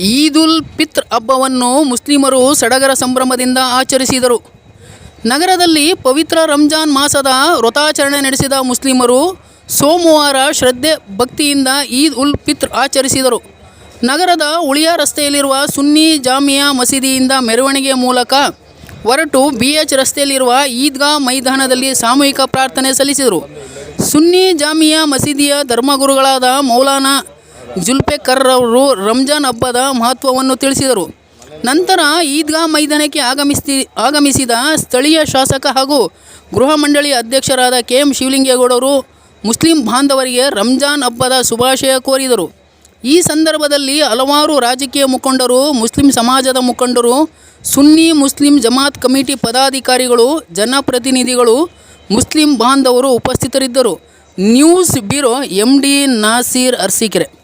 ಈದ್ ಉಲ್ ಪಿತ್ರ್ ಹಬ್ಬವನ್ನು ಮುಸ್ಲಿಮರು ಸಡಗರ ಸಂಭ್ರಮದಿಂದ ಆಚರಿಸಿದರು. ನಗರದಲ್ಲಿ ಪವಿತ್ರ ರಂಜಾನ್ ಮಾಸದ ವ್ರತಾಚರಣೆ ನಡೆಸಿದ ಮುಸ್ಲಿಮರು ಸೋಮವಾರ ಶ್ರದ್ಧೆ ಭಕ್ತಿಯಿಂದ ಈದ್ ಉಲ್ ಪಿತ್ರ್ ಆಚರಿಸಿದರು. ನಗರದ ಉಳಿಯ ರಸ್ತೆಯಲ್ಲಿರುವ ಸುನ್ನಿ ಜಾಮಿಯಾ ಮಸೀದಿಯಿಂದ ಮೆರವಣಿಗೆ ಮೂಲಕ ಹೊರಟು ಬಿ ಎಚ್ ರಸ್ತೆಯಲ್ಲಿರುವ ಈದ್ಗಾ ಮೈದಾನದಲ್ಲಿ ಸಾಮೂಹಿಕ ಪ್ರಾರ್ಥನೆ ಸಲ್ಲಿಸಿದರು. ಸುನ್ನಿ ಜಾಮಿಯಾ ಮಸೀದಿಯ ಧರ್ಮಗುರುಗಳಾದ ಮೌಲಾನಾ ಜುಲ್ಫಿಕರ್ ಅವರು ರಂಜಾನ್ ಹಬ್ಬದ ಮಹತ್ವವನ್ನು ತಿಳಿಸಿದರು. ನಂತರ ಈದ್ಗಾ ಮೈದಾನಕ್ಕೆ ಆಗಮಿಸಿ ಆಗಮಿಸಿದ ಸ್ಥಳೀಯ ಶಾಸಕ ಹಾಗೂ ಗೃಹ ಮಂಡಳಿ ಅಧ್ಯಕ್ಷರಾದ ಕೆ ಎಂ ಶಿವಲಿಂಗೇಗೌಡರು ಮುಸ್ಲಿಂ ಬಾಂಧವರಿಗೆ ರಂಜಾನ್ ಹಬ್ಬದ ಶುಭಾಶಯ ಕೋರಿದರು. ಈ ಸಂದರ್ಭದಲ್ಲಿ ಹಲವಾರು ರಾಜಕೀಯ ಮುಖಂಡರು, ಮುಸ್ಲಿಂ ಸಮಾಜದ ಮುಖಂಡರು, ಸುನ್ನಿ ಮುಸ್ಲಿಂ ಜಮಾತ್ ಕಮಿಟಿ ಪದಾಧಿಕಾರಿಗಳು, ಜನಪ್ರತಿನಿಧಿಗಳು, ಮುಸ್ಲಿಂ ಬಾಂಧವರು ಉಪಸ್ಥಿತರಿದ್ದರು. News bureau M D Nasir Arsikere.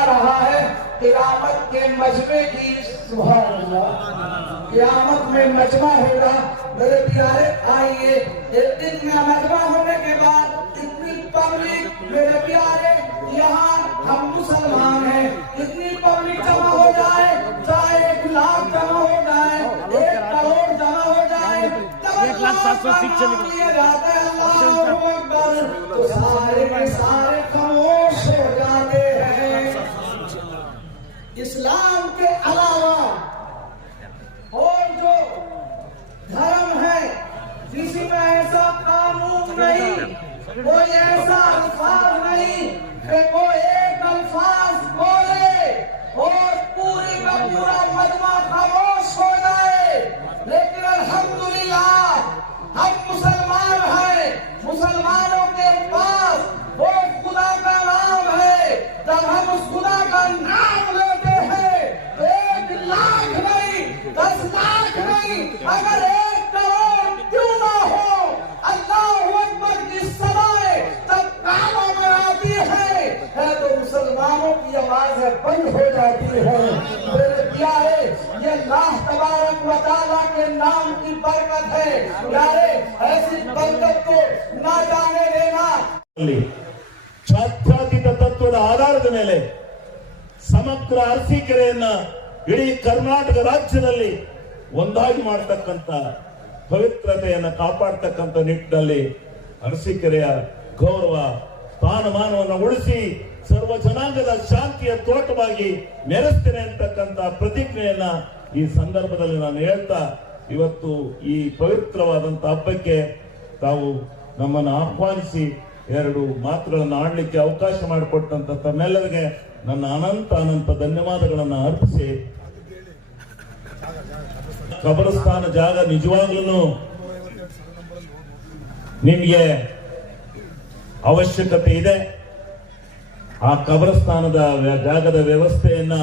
दिला रहा है कियामत के मजमे की कियामत में मजमा होगा। मेरे प्यारे आइए एक दिन का मजमा होने के बाद इतनी पब्लिक मेरे प्यारे यहाँ हम मुसलमान हैं। इतनी पब्लिक जमा हो जाए चाहे एक लाख जमा हो जाए एक करोड़ जमा हो जाए एक लाख सात सौ जाते हैं। तो सारे के सारे की आवाजें बंद हो जाती है मेरे प्यारे ये अल्लाह तबारक व तआला के नाम की बरकत है प्यारे ऐसी बरकत को ना जाने देना ಅಲ್ಲಿ ಜಾತ್ಯತೀತ ತತ್ವದ ಆಧಾರದ ಮೇಲೆ ಸಮಗ್ರ ಅರಸೀಕೆರೆಯನ್ನ ಇಡೀ ಕರ್ನಾಟಕ ರಾಜ್ಯದಲ್ಲಿ ಒಂದಾಗಿ ಮಾಡತಕ್ಕಂತ ಪವಿತ್ರತೆಯನ್ನ ಕಾಪಾಡ್ತಕ್ಕಂಥ ನಿಟ್ಟಿನಲ್ಲಿ ಅರಸೀಕೆರೆಯ ಗೌರವ ಸ್ಥಾನಮಾನವನ್ನು ಉಳಿಸಿ ಸರ್ವ ಜನಾಂಗದ ಶಾಂತಿಯ ತೋಟವಾಗಿ ನೆರೆಸ್ತೇನೆ ಅಂತಕ್ಕಂತ ಪ್ರತಿಜ್ಞೆಯನ್ನ ಈ ಸಂದರ್ಭದಲ್ಲಿ ನಾನು ಹೇಳ್ತಾ, ಇವತ್ತು ಈ ಪವಿತ್ರವಾದಂತ ಹಬ್ಬಕ್ಕೆ ತಾವು ನಮ್ಮನ್ನು ಆಹ್ವಾನಿಸಿ ಎರಡು ಮಾತುಗಳನ್ನು ಆಡ್ಲಿಕ್ಕೆ ಅವಕಾಶ ಮಾಡಿಕೊಟ್ಟಂತ ತಮ್ಮೆಲ್ಲರಿಗೆ ನನ್ನ ಅನಂತ ಅನಂತ ಧನ್ಯವಾದಗಳನ್ನು ಅರ್ಪಿಸಿ. ಕಬರಸ್ಥಾನ ಜಾಗ ನಿಜವಾಗ್ಲೂ ನಿಮಗೆ ಅವಶ್ಯಕತೆ ಇದೆ. ಆ ಕಬರಸ್ಥಾನದ ಜಾಗದ ವ್ಯವಸ್ಥೆಯನ್ನ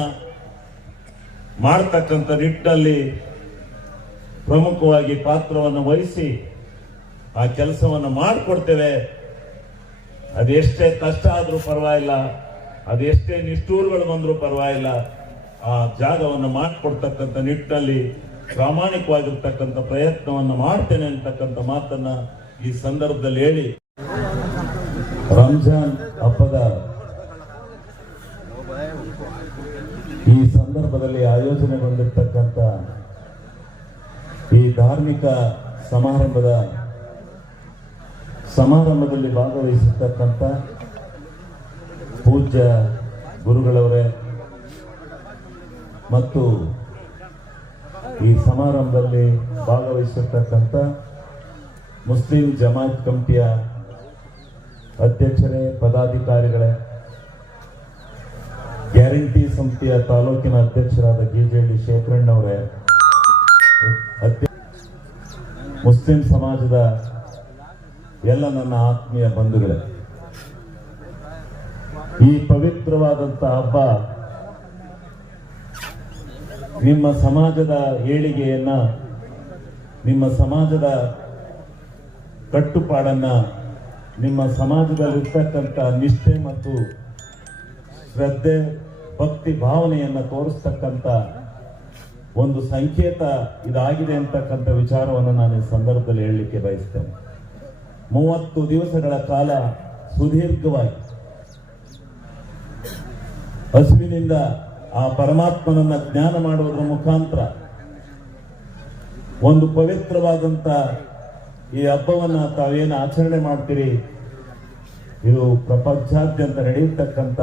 ಮಾಡತಕ್ಕಂಥ ನಿಟ್ಟಿನಲ್ಲಿ ಪ್ರಮುಖವಾಗಿ ಪಾತ್ರವನ್ನು ವಹಿಸಿ ಆ ಕೆಲಸವನ್ನು ಮಾಡಿಕೊಡ್ತೇವೆ. ಅದೆಷ್ಟೇ ಕಷ್ಟ ಆದರೂ ಪರವಾಗಿಲ್ಲ, ಅದೆಷ್ಟೇ ನಿಷ್ಠೂರುಗಳು ಬಂದರೂ ಪರವಾಗಿಲ್ಲ, ಆ ಜಾಗವನ್ನು ಮಾಡಿಕೊಡ್ತಕ್ಕಂಥ ನಿಟ್ಟಿನಲ್ಲಿ ಪ್ರಾಮಾಣಿಕವಾಗಿರ್ತಕ್ಕಂಥ ಪ್ರಯತ್ನವನ್ನು ಮಾಡ್ತೇನೆ ಅಂತಕ್ಕಂಥ ಮಾತನ್ನ ಈ ಸಂದರ್ಭದಲ್ಲಿ ಹೇಳಿ. ರಂಜಾನ್ ಹಬ್ಬದ ಈ ಸಂದರ್ಭದಲ್ಲಿ ಆಯೋಜನೆಗೊಂಡಿರ್ತಕ್ಕಂಥ ಈ ಧಾರ್ಮಿಕ ಸಮಾರಂಭದ ಸಮಾರಂಭದಲ್ಲಿ ಭಾಗವಹಿಸಿರ್ತಕ್ಕಂಥ ಪೂಜ್ಯ ಗುರುಗಳವರೇ ಮತ್ತು ಈ ಸಮಾರಂಭದಲ್ಲಿ ಭಾಗವಹಿಸಿರ್ತಕ್ಕಂಥ ಮುಸ್ಲಿಂ ಜಮಾತ್ ಕಂಪಿಯ ಅಧ್ಯಕ್ಷರೇ, ಪದಾಧಿಕಾರಿಗಳೇ ಗ್ಯಾರಂಟಿ ಸಂಸ್ಥೆಯ ತಾಲೂಕಿನ ಅಧ್ಯಕ್ಷರಾದ ಗಿಜೆಡಿ ಶೇಖರಣ್ಣವರೇ ಮುಸ್ಲಿಂ ಸಮಾಜದ ಎಲ್ಲ ನನ್ನ ಆತ್ಮೀಯ ಬಂಧುಗಳೇ, ಈ ಪವಿತ್ರವಾದಂಥ ಹಬ್ಬ ನಿಮ್ಮ ಸಮಾಜದ ಏಳಿಗೆಯನ್ನ, ನಿಮ್ಮ ಸಮಾಜದ ಕಟ್ಟುಪಾಡನ್ನ, ನಿಮ್ಮ ಸಮಾಜದಲ್ಲಿರ್ತಕ್ಕಂಥ ನಿಷ್ಠೆ ಮತ್ತು ಶ್ರದ್ಧೆ, ಭಕ್ತಿ ಭಾವನೆಯನ್ನು ತೋರಿಸ್ತಕ್ಕಂಥ ಒಂದು ಸಂಕೇತ ಇದಾಗಿದೆ ಅಂತಕ್ಕಂಥ ವಿಚಾರವನ್ನು ನಾನು ಈ ಸಂದರ್ಭದಲ್ಲಿ ಹೇಳಲಿಕ್ಕೆ ಬಯಸ್ತೇನೆ. ಮೂವತ್ತು ದಿವಸಗಳ ಕಾಲ ಸುದೀರ್ಘವಾಗಿ ಹಸುವಿನಿಂದ ಆ ಪರಮಾತ್ಮನನ್ನ ಜ್ಞಾನ ಮಾಡುವುದರ ಮುಖಾಂತರ ಒಂದು ಪವಿತ್ರವಾದಂತ ಈ ಹಬ್ಬವನ್ನ ತಾವೇನು ಆಚರಣೆ ಮಾಡ್ತೀರಿ? ಇದು ಪ್ರಪಂಚಾದ್ಯಂತ ನಡೆಯತಕ್ಕಂಥ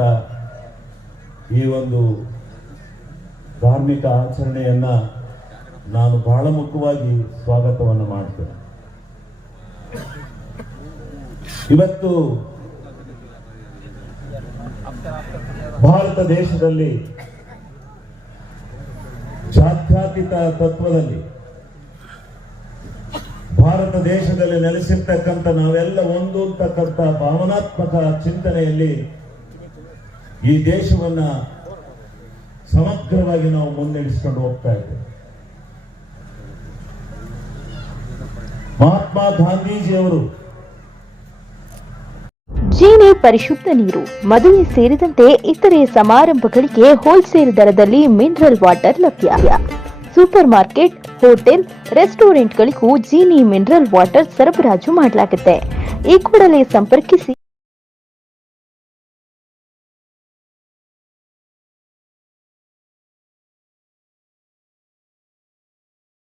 ಈ ಒಂದು ಧಾರ್ಮಿಕ ಆಚರಣೆಯನ್ನ ನಾನು ಬಹಳ ಮುಖ್ಯವಾಗಿ ಸ್ವಾಗತವನ್ನು ಮಾಡ್ತೇನೆ. ಇವತ್ತು ಭಾರತ ದೇಶದಲ್ಲಿ ಜಾತ್ಯಾತೀತ ತತ್ವದಲ್ಲಿ ಭಾರತ ದೇಶದಲ್ಲಿ ನೆಲೆಸಿರ್ತಕ್ಕಂಥ ನಾವೆಲ್ಲ ಒಂದು ಅಂತಕ್ಕಂಥ ಭಾವನಾತ್ಮಕ ಚಿಂತನೆಯಲ್ಲಿ ಈ ದೇಶವನ್ನ ಸಮಗ್ರವಾಗಿ ನಾವು ಮುನ್ನಡೆಸಿಕೊಂಡು ಹೋಗ್ತಾ ಇದ್ದೇವೆ. ಮಹಾತ್ಮ ಗಾಂಧೀಜಿಯವರು ಜೀನಿ ಪರಿಶುದ್ಧ ನೀರು, ಮದುವೆ ಸೇರಿದಂತೆ ಇತರೆ ಸಮಾರಂಭಗಳಿಗೆ ಹೋಲ್ಸೇಲ್ ದರದಲ್ಲಿ ಮಿನರಲ್ ವಾಟರ್ ಲಭ್ಯ. ಸೂಪರ್ ಮಾರ್ಕೆಟ್, ಹೋಟೆಲ್, ರೆಸ್ಟೋರೆಂಟ್ಗಳಿಗೂ ಜೀನಿ ಮಿನರಲ್ ವಾಟರ್ ಸರಬರಾಜು ಮಾಡಲಾಗುತ್ತೆ. ಈ ಕೂಡಲೇ ಸಂಪರ್ಕಿಸಿ.